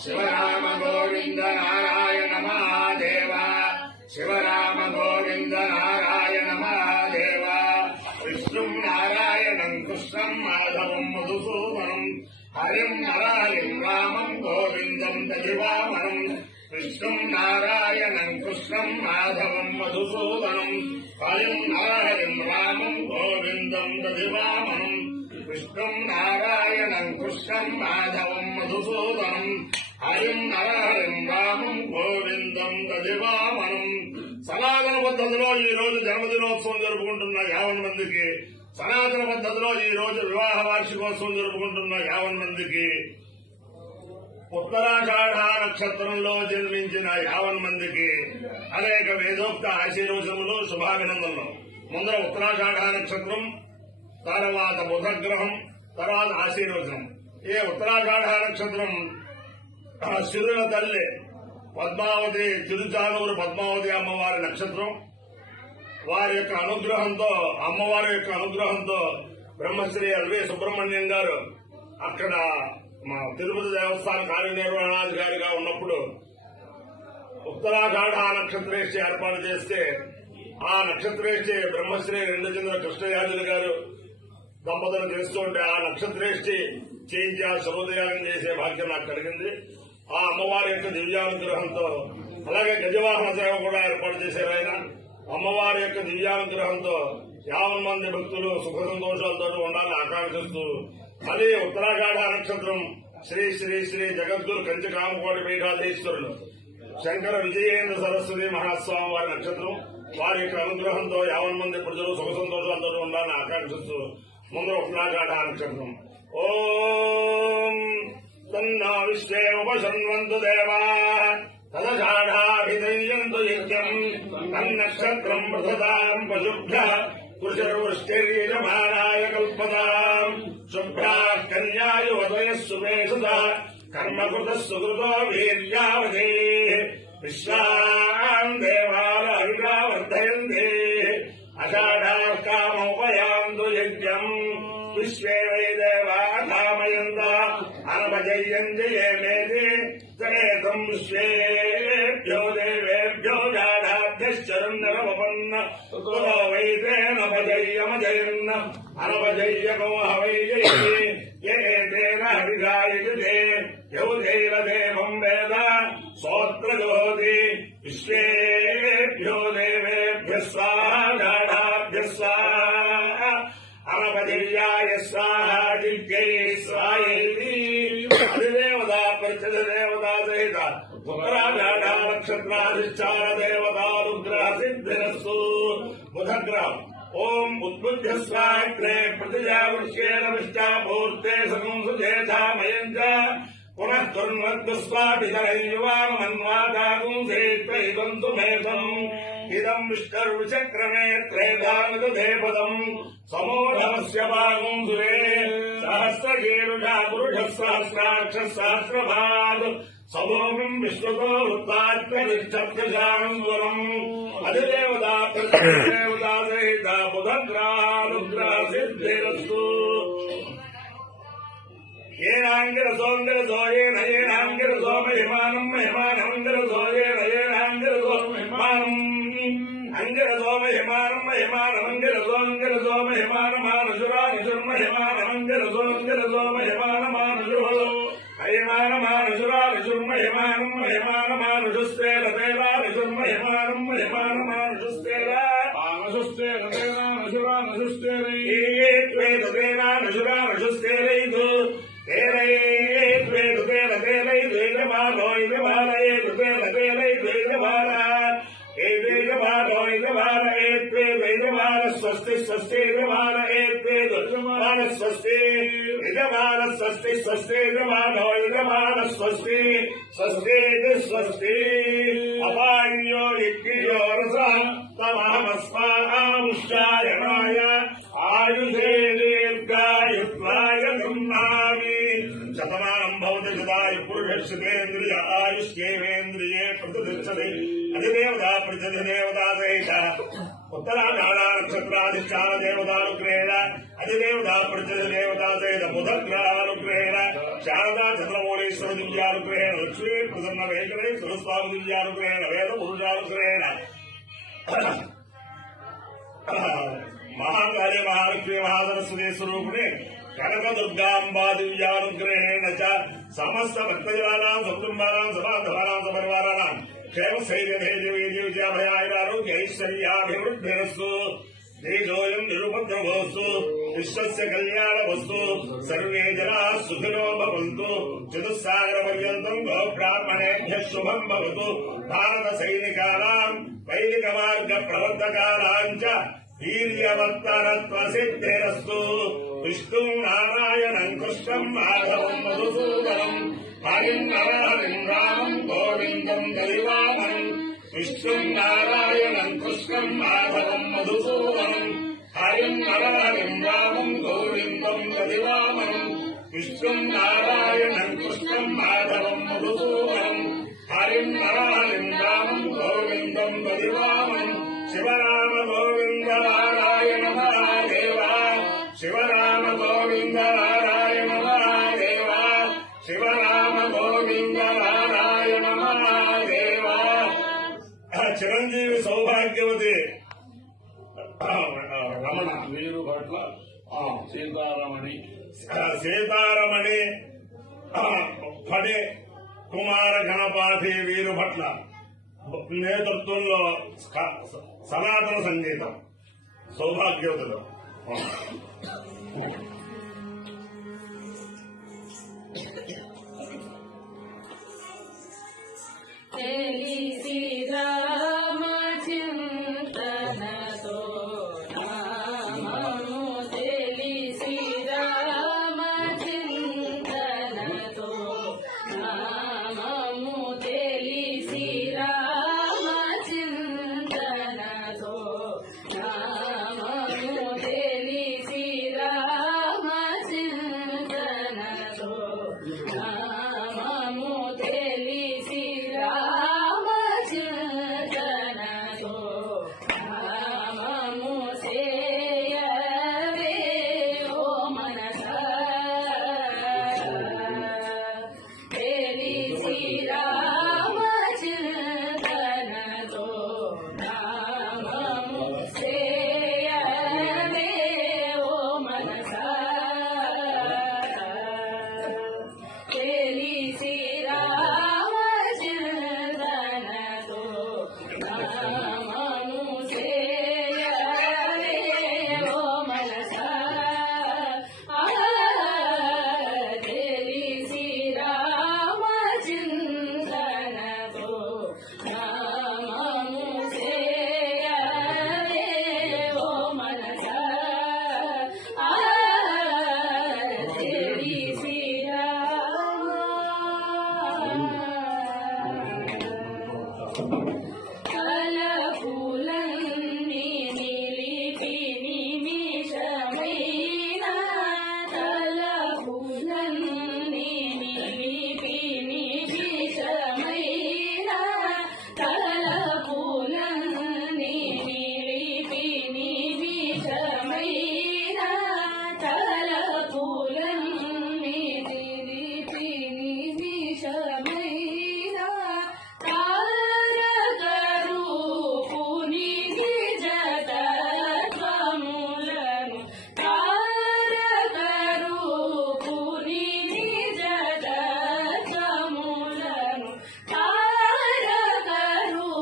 शिवराम गोविंद नारायण महादेव शिवराम गोविंद नारायण महादेव विष्णुं नारायणं कृष्णं माधवं मधुसूदनं हरिं नरायं रामं गोविन्दं दधिवामनं विष्णुं नारायणं कृष्णं माधवं मधुसूदनं हरिं नरायं रामं गोविन्दं दधिवामनं विष्णुं नारायणं कृष्णं माधवं मधुसूदनं हरिं नरहरिं रामं గోవిందం దదివామనం. సనాతన పద్ధతిలో ఈ రోజు జన్మదినోత్సవం జరుపుకుంటున్న 50 మందికి, సనాతన పద్ధతిలో ఈ రోజు వివాహ వార్షికోత్సవం జరుపుకుంటున్న 50 మందికి, ఉత్తరాషాఢ నక్షత్రంలో జన్మించిన 50 మందికి అనేక వేదోక్త ఆశీర్వచనములు, శుభాభినందనలు. ముందర ఉత్తరాషాఢ నక్షత్రం, తర్వాత బుధగ్రహం, తర్వాత ఆశీర్వచనం. ఈ ఉత్తరాషాఢ నక్షత్రం సిరుల తల్లి పద్మావతి, తిరుచానూరు పద్మావతి అమ్మవారి నక్షత్రం. వారి యొక్క అనుగ్రహంతో, అమ్మవారి యొక్క అనుగ్రహంతో బ్రహ్మశ్రీ ఎల్వి సుబ్రహ్మణ్యం గారు అక్కడ మా తిరుపతి దేవస్థాన కార్యనిర్వహణాధికారిగా ఉన్నప్పుడు ఉత్తరాషాఢ నక్షత్రేష్టి ఏర్పాటు చేస్తే, ఆ నక్షత్రేష్టి బ్రహ్మశ్రీ రెండచంద్ర కృష్ణయాజులు గారు దంపతులు చేస్తుంటే ఆ నక్షత్రేష్టి చేయించి ఆ శుభోదయాగం చేసే భాగ్యం నాకు కలిగింది. ఆ అమ్మవారి యొక్క దివ్యానుగ్రహంతో, అలాగే గజవాహన సేవ కూడా ఏర్పాటు చేశారు ఆయన. అమ్మవారి యొక్క దివ్యానుగ్రహంతో 50 మంది భక్తులు సుఖ సంతోషాలతో ఉండాలని ఆకాంక్షిస్తూ, అది ఉత్తరాషాఢ నక్షత్రం శ్రీ శ్రీ శ్రీ జగద్గురు కంచి కామకోటి పీఠాధీశ్వరులు శంకర విజయేంద్ర సరస్వతి మహాస్వామి వారి నక్షత్రం. వారి యొక్క అనుగ్రహంతో 50 మంది ప్రజలు సుఖ సంతోషాలతో ఉండాలని ఆకాంక్షిస్తూ ముందు ఉత్తరాషాఢ నక్షత్రం. ఓం తన్నా విశ్వే ఉపశన్వంతు దేవా తదషాఢాభిదయ్యంతు యజ్ఞం తన్నక్షత్రం పృథదాం పశుభ్యః కృషర్వృష్టిర్యజమానాయ కల్పతాం శుభ్రాః కన్యాయువతయః సుమేషుతః కర్మకృతః సుకృతో వీర్యావధే విశ్వాన్ దేవాల అభివర్ధయంతే అషాఢాః కామోపయాంతు యజ్ఞం విశ్వే వై దేవా కామయంత అనభజయంతి ఏమేతి తరేతం విశ్వేభ్యో దేవేభ్యో జాఢాభ్యశ్చరున్నరవపన్న కులో వై తేనభజయ్యమజయన్న అనభజయ్యకో హవై జయతి ఏతేన హరిగాయతే యౌధైర దేవం వేద సోత్రజోతి విశ్వేభ్యో దేవేభ్యః స్వాహా జాఢాభ్యః స్వాహా అనపజయ్యాయ స్వాహా దివ్యై స్వాహేతి. అధిదేవతా పరిచద దేవతా సహిత ఉత్తరాషాఢ నక్షత్రాధిష్టాన దేవతానుగ్రహ సిద్ధిరస్తు. బుధగ్రహం. ఓం ఉద్బుద్ధ స్వాగ్రే ప్రతిజావృష్యేణ విష్టాపూర్తే సకంసుజేధామయం చ పునః తుర్మద్దుస్వాపితరయువామన్వాదాగుంసేత్వైదంతు మేధం ఇదం విష్కర్విచక్రమే త్రేధానుదేపదం సమూఢమస్య పాగుంసురే సహస్రకేరుషా పురుషः సహస్రాక్షः సహస్రపాద్ సమూహం విశ్వతో వృత్తాత్మనిష్టప్రశానంవరం. అధిదేవతా దేవతా సహిత బుధగ్రహానుగ్రహ సిద్ధిరస్తు. ఏనాంగిరసోంగిరసోయేన ఏనాంగిరసో మహిమానం మహిమానమంగిరసోయేన ఏనాంగిరసో మహిమానం అంగిరసో మహిమానం మహిమానమంగిరసోంగిరసో మహిమానమానుషురానుషుర్మహిమానమంగిరసోంగిరసో మహిమానమానుషు మహిమానమానుషురానుషుర్మహిమానం మహిమానమానుషుస్తేరతేరానుషుర్మహిమానం మహిమానమానుషుస్తేరా ఆనుషుస్తేరతేరానుషురానుషుస్తేరైతు తేరైతు తేరైతు ఇదమాలో స్వస్తి స్వస్తి యజమాన యజమాన స్వస్తి యజమాన స్వస్తి స్వస్తి యజమానో యజమాన స్వస్తి స్వస్తి స్వస్తి. అపాన్యో యజ్ఞో రస తమహమస్మాముష్యాయనాయ ఆయుషే దీర్ఘాయుత్వాయ గృహ్ణామి. శతమానం భవతి శతాయు పురుషేంద్రియ ఆయుష్యేంద్రియే ప్రతిష్టతి. అధిదేవతా ప్రతిదేవతా సహిత ఉత్తరాషాఢ నక్షత్రాధిష్టాన దేవతానుగ్రహేణ అధిదేవతా ప్రతిదేవతా సహిత బుధగ్రహానుగ్రహేణ శారదా చంద్రమౌళి పరమేశ్వర దివ్యానుగ్రహేణ లక్ష్మీ ప్రసన్న వెంకటేశ్వర స్వామి దివ్యానుగ్రహేణ వేద పురుషానుగ్రహేణ మహాకాళి మహాలక్ష్మి మహాసరస్వతి స్వరూపిణి కనక దుర్గాంబా దివ్యానుగ్రహేణ చ సమస్త భక్తజనానాం సకుటుంబానాం సమాధవానాం సపరివారాణం క్షేమ స్థైర్యధైర్యవిజయాభయాయురారోగ్య ఐశ్వర్యాభివృద్ధిరస్తు దేశోయం నిరుపద్రవోస్తు విశ్వస్య కళ్యాణవస్తు సర్వే జనా సుఖినో భవంతు చతుస్సాగర పర్యంతం గోబ్రాహ్మణేభ్యః శుభం భవతు భారత సైనికానాం వైదిక మార్గ ప్రవర్తకానాం చ వీర్యవర్తనత్వ సిద్ధిరస్తు విష్ణుం నారాయణం కృష్ణం మాధవం మధుసూదనం హరిం నరహరిం రామం గోవిందం దైవామనం విష్ణుం నారాయణం కృష్ణం మాధవం మధుసూదనం హరిం నరహరిం రామం గోవిందం దైవామనం విష్ణుం నారాయణం కృష్ణం మాధవం మధుసూదనం హరిం నరహరిం రామం గోవిందం దైవామనం శివరామ గోవింద నారాయణ మహాదేవ శివరామ గోవింద నారాయణ మహాదేవ శివరామ గోవింద నారాయణ మహాదేవ చిరంజీవి సౌభాగ్యవతి రమణ వీరు పట్ల సీతారమణి సీతారమణి ఫణి కుమార గణపాఠి వీరు పట్ల నేతృత్వంలో సనాతన సంగీతం సౌభాగ్యవతులు తెలిసి రామ చింతనతో నామము తెలిసి రామ చింతనతో నామము తెలిసి రామ చింతనతో నామము తెలిసి రామ చింతనతో నామము తెలిసి రామ చింతనతో నామము సేయవే ఓ మనసా తెలిసి రామ చింతనతో నామము సేయవే ఓ మనసా తెలిసి రామ చింతనతో నామము సేయవే ఓ మనసా తెలిసి రామ చింతనతో నామము సేయవే ఓ మనసా తెలిసి కలపులన్నీ నిలిపి నిమిషమైన కలపులన్నీ నిలిపి నిమిషమైన కలపులన్నీ నిలిపి నిమిషమైన కలపులన్నీ నిలిపి నిమిషమైన తారకరూపుని నిజతత్వములను తారకరూపుని నిజతత్వములను తారకరూపుని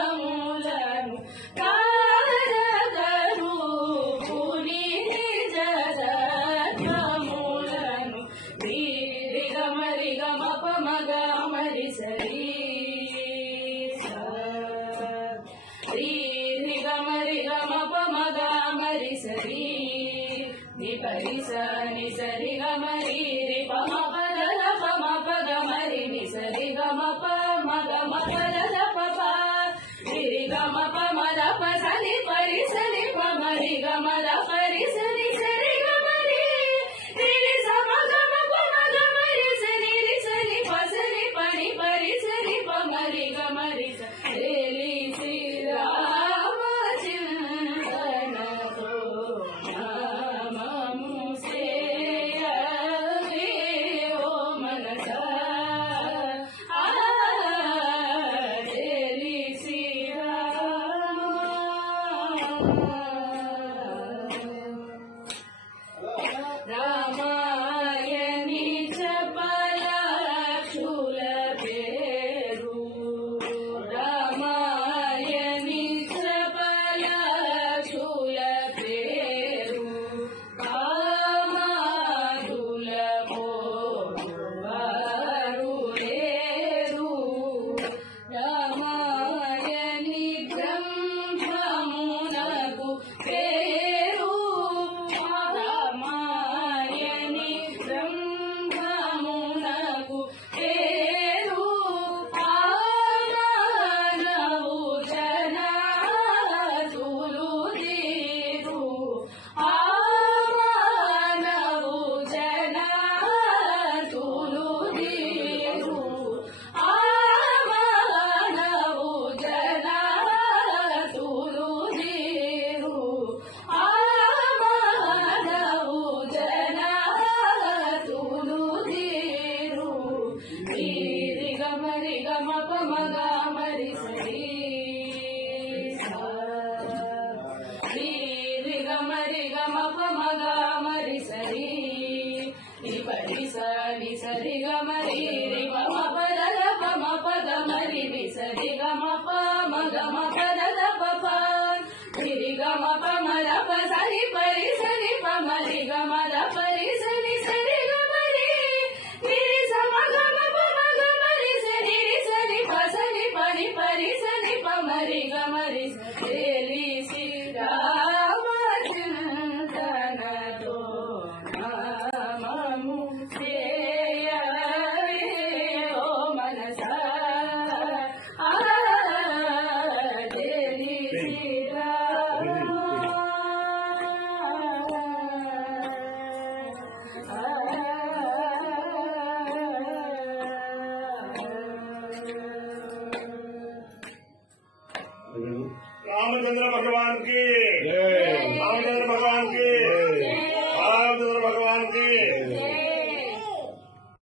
నిజతత్వములను తారకరూపుని నిజతత్వములను రిగమరి గమప మగమరి సరి రిగమరి గమప మగమరి సరి నిపరి సని సరి గమరి రి పమ పద పమ పద మరి ని సరి గమప మగమ పద పప రి గమప మద ప సని పరి సని పమ రి గమద పరి సని సరి గమరి రి సమ గమ పమ గమరి సని రి సని ప సని పని పరి సని పమ రి గమరి తెలిసి రామ చింతనతో నామము సేయవే మద పరి సని సరి గమరి నిరి సమగమ పమగ మరి సని సని పసని పని పరి సని పమరి గమరి సరి శ్రీరామచంద్రనతో నామము చేయవే ఓ మనసా జలి रामचंद्र भगवान की जय। रामचंद्र भगवान की जय। रामचंद्र भगवान की जय।